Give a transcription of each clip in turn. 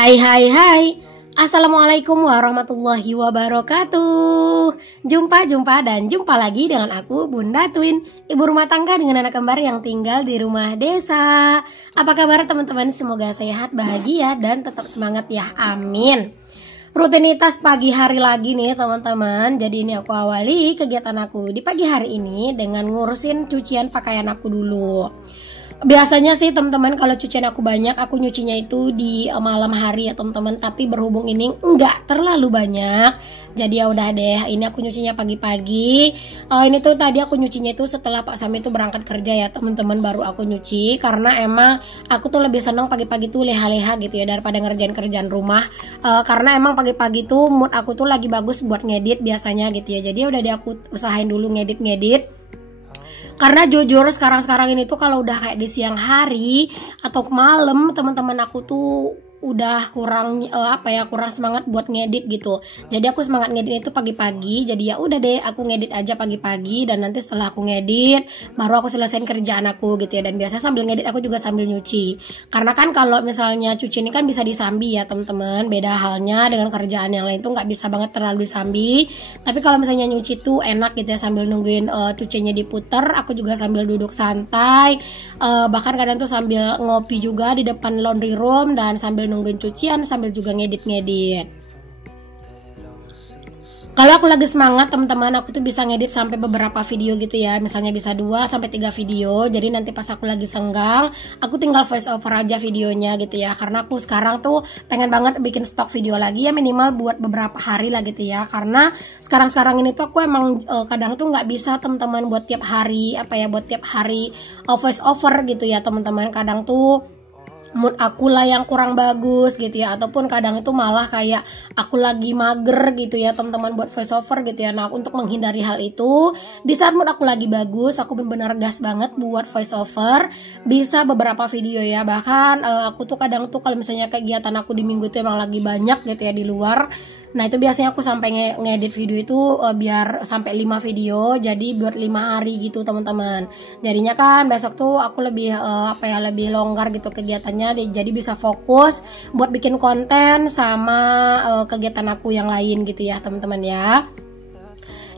Hai hai hai. Assalamualaikum warahmatullahi wabarakatuh. Jumpa lagi dengan aku Bunda Twin, ibu rumah tangga dengan anak kembar yang tinggal di rumah desa. Apa kabar teman-teman? Semoga sehat, bahagia, dan tetap semangat ya, amin. Rutinitas pagi hari lagi nih teman-teman. Jadi ini aku awali kegiatan aku di pagi hari ini dengan ngurusin cucian pakaian aku dulu. Biasanya sih teman-teman kalau cucian aku banyak, aku nyucinya itu di malam hari ya teman-teman. Tapi berhubung ini enggak terlalu banyak, jadi ya udah deh, ini aku nyucinya pagi-pagi. Ini tuh tadi aku nyucinya itu setelah Pak Sami itu berangkat kerja ya teman-teman, baru aku nyuci. Karena emang aku tuh lebih senang pagi-pagi tuh leha-leha gitu ya daripada ngerjain kerjaan rumah. Karena emang pagi-pagi tuh mood aku tuh lagi bagus buat ngedit biasanya gitu ya. Jadi udah deh aku usahain dulu ngedit-ngedit. Karena jujur sekarang ini tuh kalau udah kayak di siang hari atau malam, teman-teman aku tuh udah kurang kurang semangat buat ngedit gitu. Jadi aku semangat ngedit itu pagi-pagi. Jadi ya udah deh aku ngedit aja pagi-pagi, dan nanti setelah aku ngedit baru aku selesaiin kerjaan aku gitu ya. Dan biasanya sambil ngedit aku juga sambil nyuci. Karena kan kalau misalnya cuci ini kan bisa disambi ya teman-teman. Beda halnya dengan kerjaan yang lain tuh nggak bisa banget terlalu disambi. Tapi kalau misalnya nyuci tuh enak gitu ya, sambil nungguin cucinya diputer, aku juga sambil duduk santai. Bahkan kadang tuh sambil ngopi juga di depan laundry room dan sambil nungguin cucian sambil juga ngedit-ngedit. Kalau aku lagi semangat teman-teman, aku tuh bisa ngedit sampai beberapa video gitu ya. Misalnya bisa 2-3 video. Jadi nanti pas aku lagi senggang, aku tinggal voice over aja videonya gitu ya. Karena aku sekarang tuh pengen banget bikin stok video lagi ya, minimal buat beberapa hari lah gitu ya. Karena sekarang ini tuh aku emang kadang tuh nggak bisa teman-teman buat tiap hari voice over gitu ya teman-teman. Kadang tuh mood aku lah yang kurang bagus gitu ya, ataupun kadang itu malah kayak aku lagi mager gitu ya teman-teman buat voice over gitu ya. Nah untuk menghindari hal itu, di saat mood aku lagi bagus, aku benar-benar gas banget buat voice over, bisa beberapa video ya. Bahkan aku tuh kadang tuh kalau misalnya kegiatan aku di minggu itu emang lagi banyak gitu ya di luar, nah itu biasanya aku sampai ngedit video itu biar sampai 5 video, jadi buat 5 hari gitu teman-teman. Jadinya kan besok tuh aku lebih lebih longgar gitu kegiatannya, jadi bisa fokus buat bikin konten sama kegiatan aku yang lain gitu ya teman-teman ya.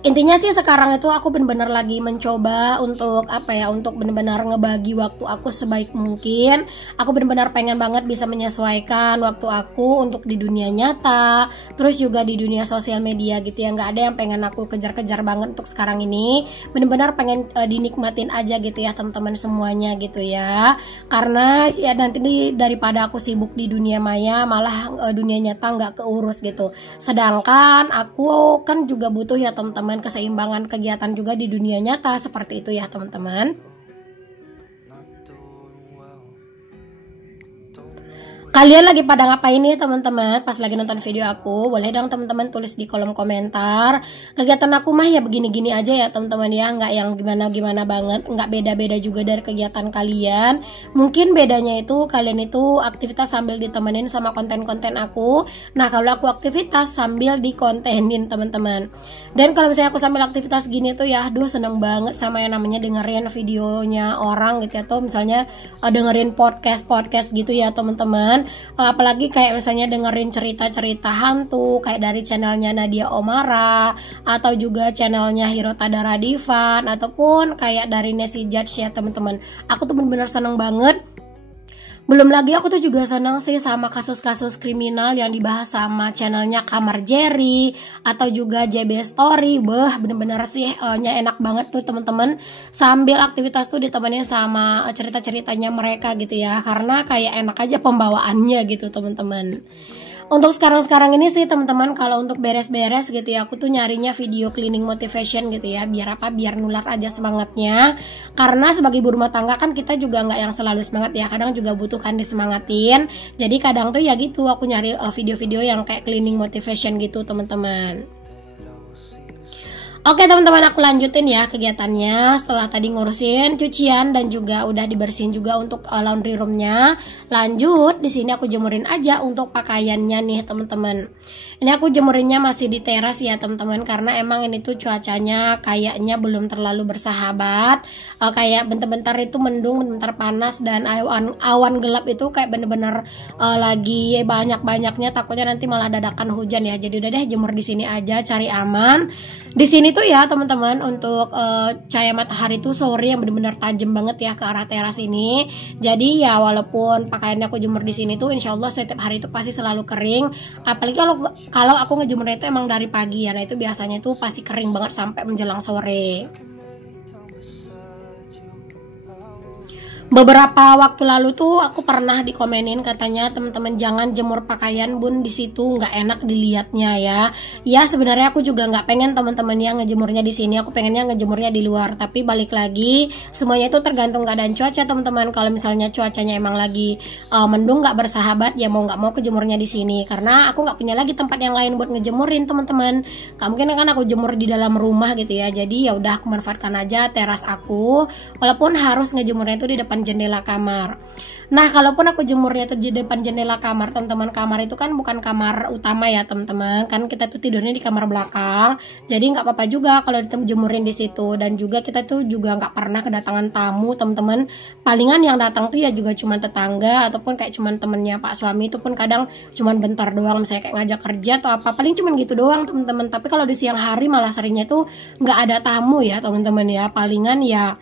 Intinya sih sekarang itu aku benar-benar lagi mencoba untuk untuk benar-benar ngebagi waktu aku sebaik mungkin. Aku benar-benar pengen banget bisa menyesuaikan waktu aku untuk di dunia nyata, terus juga di dunia sosial media gitu ya. Nggak ada yang pengen aku kejar-kejar banget untuk sekarang ini. Benar-benar pengen dinikmatin aja gitu ya teman-teman semuanya gitu ya. Karena ya nanti daripada aku sibuk di dunia maya, malah dunia nyata nggak keurus gitu. Sedangkan aku kan juga butuh ya teman-teman keseimbangan kegiatan juga di dunia nyata, seperti itu ya teman-teman. Kalian lagi pada ngapain nih teman-teman? Pas lagi nonton video aku, boleh dong teman-teman tulis di kolom komentar. Kegiatan aku mah ya begini-gini aja ya teman-teman ya, nggak yang gimana-gimana banget, nggak beda-beda juga dari kegiatan kalian. Mungkin bedanya itu kalian itu aktivitas sambil ditemenin sama konten-konten aku. Nah kalau aku aktivitas sambil dikontenin teman-teman. Dan kalau misalnya aku sambil aktivitas gini tuh ya, aduh seneng banget sama yang namanya dengerin videonya orang gitu ya, atau misalnya dengerin podcast gitu ya teman-teman. Apalagi kayak misalnya dengerin cerita-cerita hantu kayak dari channelnya Nadia Omara, atau juga channelnya Hirota Radivan, ataupun kayak dari Nessie Judge ya teman-teman. Aku tuh bener-bener seneng banget. Belum lagi aku tuh juga senang sih sama kasus-kasus kriminal yang dibahas sama channelnya Kamar Jerry atau juga JB Story. Bener-bener sih enak banget tuh teman-teman. Sambil aktivitas tuh ditemenin sama cerita-ceritanya mereka gitu ya. Karena kayak enak aja pembawaannya gitu teman-teman. Untuk sekarang ini sih teman-teman, kalau untuk beres-beres gitu ya, aku tuh nyarinya video cleaning motivation gitu ya, biar nular aja semangatnya. Karena sebagai ibu rumah tangga kan kita juga nggak yang selalu semangat ya, kadang juga butuh kan disemangatin. Jadi kadang tuh ya gitu aku nyari video-video yang kayak cleaning motivation gitu teman-teman. Oke teman-teman, aku lanjutin ya kegiatannya. Setelah tadi ngurusin cucian dan juga udah dibersihin juga untuk laundry roomnya, lanjut di sini aku jemurin aja untuk pakaiannya nih teman-teman. Ini aku jemurinnya masih di teras ya teman-teman, karena emang ini tuh cuacanya kayaknya belum terlalu bersahabat. Kayak bentar-bentar itu mendung, bentar panas, dan awan gelap itu kayak bener-bener lagi banyak-banyaknya, takutnya nanti malah dadakan hujan ya. Jadi udah deh jemur di sini aja, cari aman. Di sini tuh ya teman-teman, untuk cahaya matahari tuh sore yang benar-benar tajam banget ya ke arah teras ini. Jadi ya walaupun pakaiannya aku jemur di sini tuh insya Allah setiap hari itu pasti selalu kering. Apalagi kalau aku ngejemurnya itu emang dari pagi ya, nah itu biasanya tuh pasti kering banget sampai menjelang sore. Beberapa waktu lalu tuh aku pernah dikomenin, katanya teman-teman jangan jemur pakaian bun di situ, nggak enak dilihatnya ya. Ya sebenarnya aku juga nggak pengen teman-teman yang ngejemurnya di sini, aku pengennya ngejemurnya di luar. Tapi balik lagi semuanya itu tergantung keadaan cuaca teman-teman. Kalau misalnya cuacanya emang lagi mendung nggak bersahabat, ya mau nggak mau kejemurnya di sini, karena aku nggak punya lagi tempat yang lain buat ngejemurin teman-teman. Gak mungkin kan aku jemur di dalam rumah gitu ya. Jadi ya udah aku manfaatkan aja teras aku, walaupun harus ngejemurnya itu di depan jendela kamar. Nah kalaupun aku jemurnya tuh di depan jendela kamar teman-teman, kamar itu kan bukan kamar utama ya teman-teman, kan kita tuh tidurnya di kamar belakang, jadi nggak apa-apa juga kalau jemurin di situ. Dan juga kita tuh juga nggak pernah kedatangan tamu teman-teman, palingan yang datang tuh ya juga cuman tetangga ataupun kayak cuman temennya Pak suami, itu pun kadang cuman bentar doang, misalnya kayak ngajak kerja atau apa, paling cuman gitu doang teman-teman. Tapi kalau di siang hari malah seringnya tuh nggak ada tamu ya teman-teman ya, palingan ya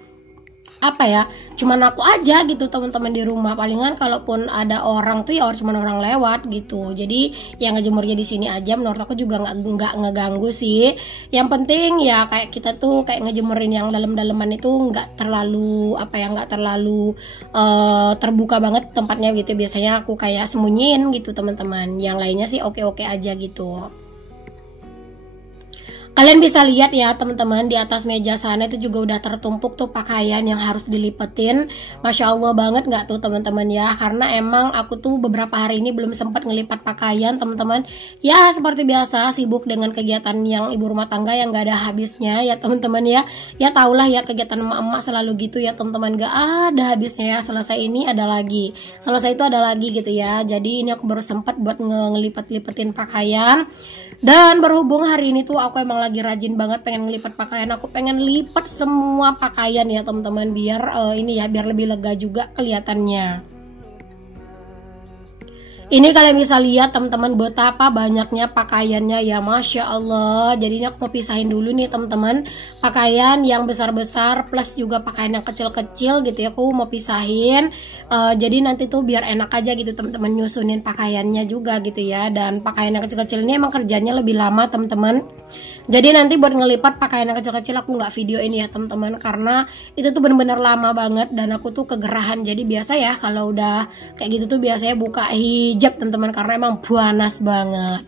apa ya, cuman aku aja gitu teman-teman di rumah. Palingan kalaupun ada orang tuh ya cuman orang lewat gitu. Jadi yang ngejemurnya di sini aja menurut aku juga nggak ngeganggu sih. Yang penting ya kayak kita tuh kayak ngejemurin yang dalam-dalaman itu nggak terlalu apa ya, nggak terlalu terbuka banget tempatnya gitu. Biasanya aku kayak sembunyiin gitu teman-teman. Yang lainnya sih oke-oke aja gitu. Kalian bisa lihat ya teman-teman, di atas meja sana itu juga udah tertumpuk tuh pakaian yang harus dilipetin. Masya Allah banget nggak tuh teman-teman ya, karena emang aku tuh beberapa hari ini belum sempat ngelipat pakaian teman-teman. Ya seperti biasa sibuk dengan kegiatan yang ibu rumah tangga yang nggak ada habisnya ya teman-teman ya. Ya tahulah ya kegiatan emak-emak selalu gitu ya teman-teman, nggak ada habisnya ya. Selesai ini ada lagi, selesai itu ada lagi gitu ya. Jadi ini aku baru sempat buat ngelipet-lipetin pakaian. Dan berhubung hari ini tuh aku emang lagi rajin banget pengen ngelipat pakaian, aku pengen lipat semua pakaian ya teman-teman, biar ini ya biar lebih lega juga kelihatannya. Ini kalian bisa lihat teman-teman betapa banyaknya pakaiannya ya, Masya Allah. Jadi ini aku mau pisahin dulu nih teman-teman, pakaian yang besar-besar plus juga pakaian yang kecil-kecil gitu ya, aku mau pisahin. Jadi nanti tuh biar enak aja gitu teman-teman nyusunin pakaiannya juga gitu ya. Dan pakaian yang kecil-kecil ini emang kerjanya lebih lama teman-teman. Jadi nanti buat ngelipat pakaian yang kecil-kecil aku nggak video ini ya teman-teman, karena itu tuh bener-bener lama banget dan aku tuh kegerahan. Jadi biasa ya kalau udah kayak gitu tuh biasanya buka hijab teman-teman, karena emang panas banget.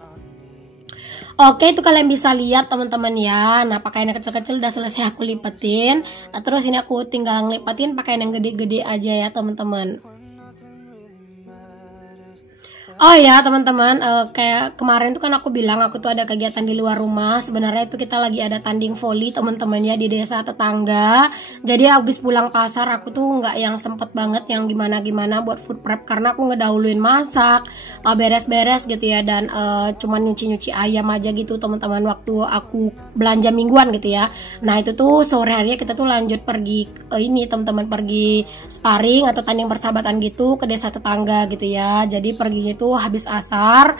Oke, itu kalian bisa lihat teman-teman ya. Nah pakaian yang kecil-kecil udah selesai aku lipetin. Terus ini aku tinggal ngelipatin pakaian yang gede-gede aja ya teman-teman. Oh ya teman-teman, kayak kemarin tuh kan aku bilang aku tuh ada kegiatan di luar rumah. Sebenarnya itu kita lagi ada tanding voli teman-teman ya di desa tetangga. Jadi habis pulang pasar aku tuh nggak yang sempet banget yang gimana-gimana buat food prep, karena aku ngedahuluin masak, beres-beres gitu ya. Dan cuman nyuci-nyuci ayam aja gitu teman-teman waktu aku belanja mingguan gitu ya. Nah itu tuh sore harinya kita tuh lanjut pergi ini teman-teman, pergi sparring atau tanding persahabatan gitu ke desa tetangga gitu ya. Jadi perginya itu habis asar,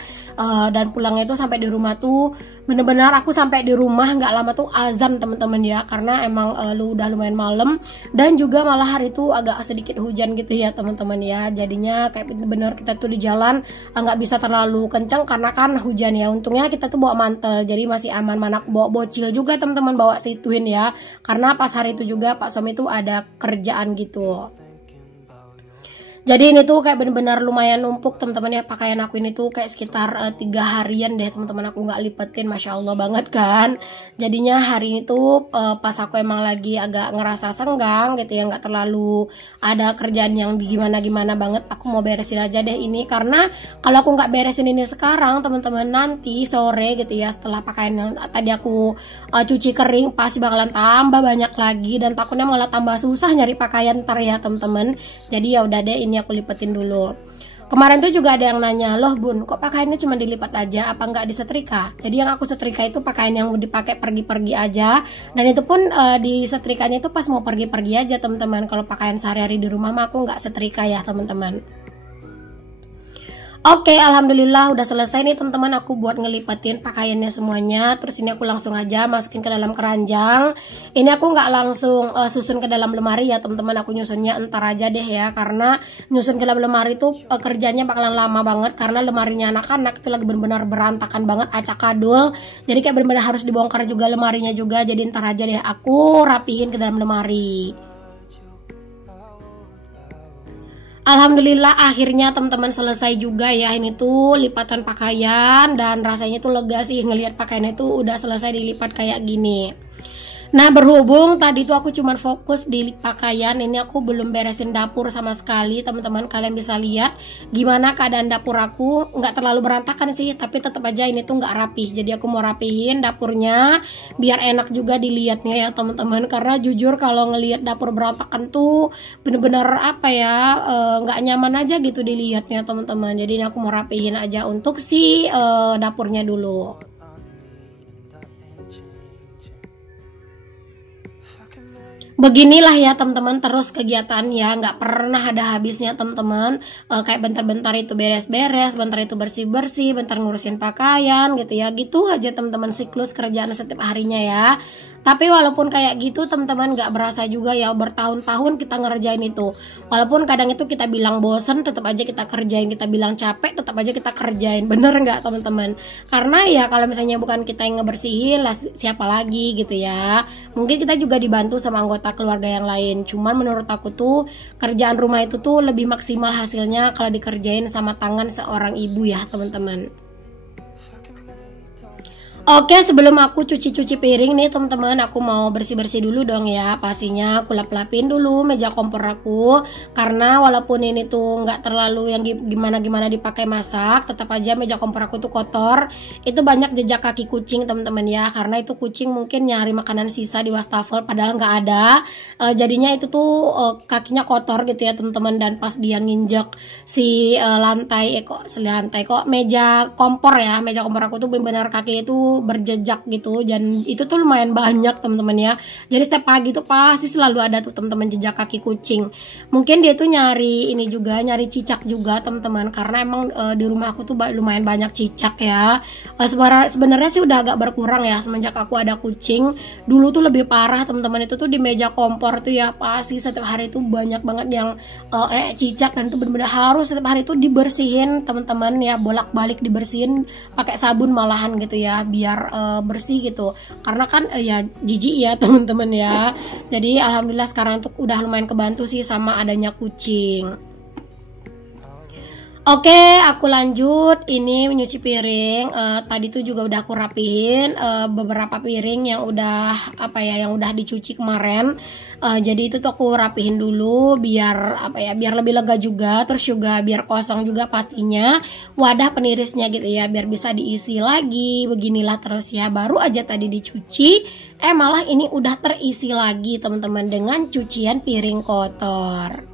dan pulangnya itu sampai di rumah tuh bener-bener aku sampai di rumah nggak lama tuh azan teman-teman ya, karena emang udah lumayan malam dan juga malah hari itu agak sedikit hujan gitu ya teman-teman ya. Jadinya kayak bener-bener kita tuh di jalan nggak bisa terlalu kencang karena kan hujan ya. Untungnya kita tuh bawa mantel jadi masih aman. Mana aku bawa bocil juga teman-teman, bawa si Twin ya, karena pas hari itu juga Pak suami tuh ada kerjaan gitu. Jadi ini tuh kayak bener-bener lumayan numpuk teman-teman ya, pakaian aku ini tuh kayak sekitar 3 harian deh teman-teman, aku nggak lipetin, masya Allah banget kan. Jadinya hari ini tuh pas aku emang lagi agak ngerasa senggang gitu ya, nggak terlalu ada kerjaan yang gimana-gimana banget, aku mau beresin aja deh ini. Karena kalau aku nggak beresin ini sekarang teman-teman, nanti sore gitu ya setelah pakaian yang tadi aku cuci kering pasti bakalan tambah banyak lagi, dan takutnya malah tambah susah nyari pakaian ntar ya teman-teman. Jadi ya udah deh, ini aku lipetin dulu. Kemarin tuh juga ada yang nanya, loh bun, kok pakaiannya cuma dilipat aja, apa nggak disetrika? Jadi yang aku setrika itu pakaian yang mau dipakai pergi-pergi aja, dan itu pun disetrikanya itu pas mau pergi-pergi aja teman-teman. Kalau pakaian sehari-hari di rumah mah aku nggak setrika ya teman-teman. Oke, alhamdulillah udah selesai nih teman-teman, aku buat ngelipatin pakaiannya semuanya. Terus ini aku langsung aja masukin ke dalam keranjang. Ini aku nggak langsung susun ke dalam lemari ya teman-teman, aku nyusunnya entar aja deh ya, karena nyusun ke dalam lemari itu kerjanya bakalan lama banget, karena lemarinya anak-anak itu lagi benar-benar berantakan banget, acak adul. Jadi kayak benar-benar harus dibongkar juga lemarinya juga. Jadi entar aja deh aku rapihin ke dalam lemari. Alhamdulillah akhirnya teman-teman selesai juga ya ini tuh lipatan pakaian, dan rasanya tuh lega sih ngelihat pakaiannya tuh udah selesai dilipat kayak gini. Nah, berhubung tadi tuh aku cuman fokus di pakaian, ini aku belum beresin dapur sama sekali teman-teman. Kalian bisa lihat gimana keadaan dapur aku, nggak terlalu berantakan sih, tapi tetap aja ini tuh nggak rapih. Jadi aku mau rapihin dapurnya biar enak juga dilihatnya ya teman-teman. Karena jujur kalau ngelihat dapur berantakan tuh bener-bener apa ya, nggak nyaman aja gitu dilihatnya teman-teman. Jadi ini aku mau rapihin aja untuk si dapurnya dulu. Beginilah ya teman-teman terus kegiatan ya, nggak pernah ada habisnya teman-teman. Kayak bentar-bentar itu beres-beres, bentar itu bersih-bersih, bentar ngurusin pakaian gitu ya, gitu aja teman-teman siklus kerjaan setiap harinya ya. Tapi walaupun kayak gitu teman-teman, nggak berasa juga ya bertahun-tahun kita ngerjain itu. Walaupun kadang itu kita bilang bosen, tetap aja kita kerjain. Kita bilang capek, tetap aja kita kerjain. Bener nggak teman-teman? Karena ya kalau misalnya bukan kita yang ngebersihin lah, siapa lagi gitu ya. Mungkin kita juga dibantu sama anggota keluarga yang lain. Cuman menurut aku tuh kerjaan rumah itu tuh lebih maksimal hasilnya kalau dikerjain sama tangan seorang ibu ya teman-teman. Oke, sebelum aku cuci-cuci piring nih teman-teman, aku mau bersih-bersih dulu dong ya. Pastinya aku lap-lapin dulu meja kompor aku, karena walaupun ini tuh nggak terlalu yang gimana-gimana dipakai masak, tetap aja meja kompor aku tuh kotor. Itu banyak jejak kaki kucing teman-teman ya, karena itu kucing mungkin nyari makanan sisa di wastafel padahal nggak ada. Jadinya itu tuh kakinya kotor gitu ya teman-teman, dan pas dia nginjek si lantai kok meja kompor ya, meja kompor aku tuh benar-benar kaki itu berjejak gitu, dan itu tuh lumayan banyak teman-teman ya. Jadi setiap pagi tuh pasti selalu ada tuh teman-teman jejak kaki kucing. Mungkin dia tuh nyari ini juga, nyari cicak juga teman-teman, karena emang di rumah aku tuh lumayan banyak cicak ya. Sebenarnya sih udah agak berkurang ya semenjak aku ada kucing. Dulu tuh lebih parah teman-teman, itu tuh di meja kompor tuh ya pasti setiap hari tuh banyak banget yang cicak, dan itu benar-benar harus setiap hari tuh dibersihin teman-teman ya, bolak-balik dibersihin pakai sabun malahan gitu ya, biar bersih gitu, karena kan ya jijik ya teman-teman ya. Jadi alhamdulillah sekarang tuh udah lumayan kebantu sih sama adanya kucing. Oke, aku lanjut. Ini nyuci piring. Tadi tuh juga udah aku rapihin beberapa piring yang udah yang udah dicuci kemarin. Jadi itu tuh aku rapihin dulu biar biar lebih lega juga. Terus juga biar kosong juga pastinya wadah penirisnya gitu ya, biar bisa diisi lagi. Beginilah terus ya. Baru aja tadi dicuci, malah ini udah terisi lagi teman-teman dengan cucian piring kotor.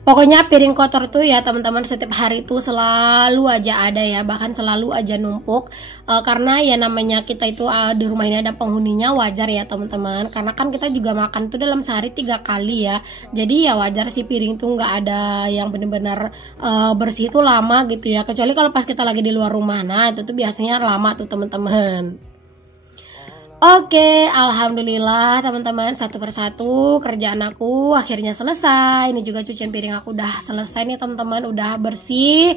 Pokoknya piring kotor tuh ya teman-teman setiap hari tuh selalu aja ada ya, bahkan selalu aja numpuk. Karena ya namanya kita itu di rumah ini ada penghuninya, wajar ya teman-teman. Karena kan kita juga makan tuh dalam sehari 3 kali ya. Jadi ya wajar sih piring tuh nggak ada yang bener-bener bersih itu lama gitu ya. Kecuali kalau pas kita lagi di luar rumah, nah itu tuh biasanya lama tuh teman-teman. Oke, alhamdulillah teman-teman, satu persatu kerjaan aku akhirnya selesai. Ini juga cucian piring aku udah selesai nih teman-teman, udah bersih.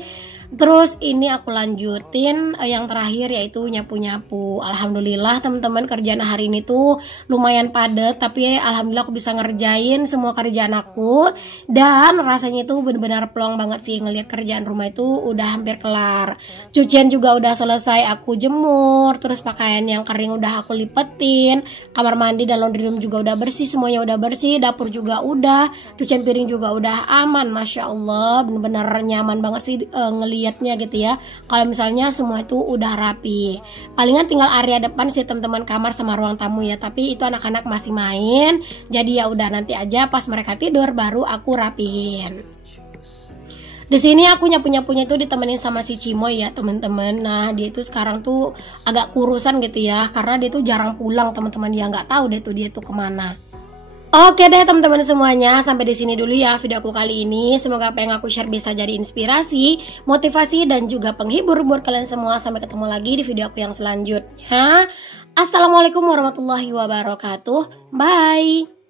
Terus ini aku lanjutin yang terakhir yaitu nyapu-nyapu. Alhamdulillah teman-teman, kerjaan hari ini tuh lumayan padat, tapi alhamdulillah aku bisa ngerjain semua kerjaan aku. Dan rasanya itu benar-benar plong banget sih ngelihat kerjaan rumah itu udah hampir kelar. Cucian juga udah selesai aku jemur, terus pakaian yang kering udah aku lipetin, kamar mandi dan laundry room juga udah bersih, semuanya udah bersih, dapur juga udah, cucian piring juga udah aman. Masya Allah, bener-bener nyaman banget sih ngelihatnya gitu ya. Kalau misalnya semua itu udah rapi, palingan tinggal area depan sih teman-teman, kamar sama ruang tamu ya, tapi itu anak-anak masih main, jadi ya udah nanti aja pas mereka tidur baru aku rapihin. Di sini aku nyapu-nyapunya tuh ditemenin sama si Cimoy ya teman-teman. Nah dia itu sekarang tuh agak kurusan gitu ya, karena dia tuh jarang pulang teman-teman, dia nggak tahu deh tuh dia tuh kemana. Oke deh teman-teman semuanya, sampai di sini dulu ya video aku kali ini. Semoga apa yang aku share bisa jadi inspirasi, motivasi, dan juga penghibur buat kalian semua. Sampai ketemu lagi di video aku yang selanjutnya. Assalamualaikum warahmatullahi wabarakatuh. Bye.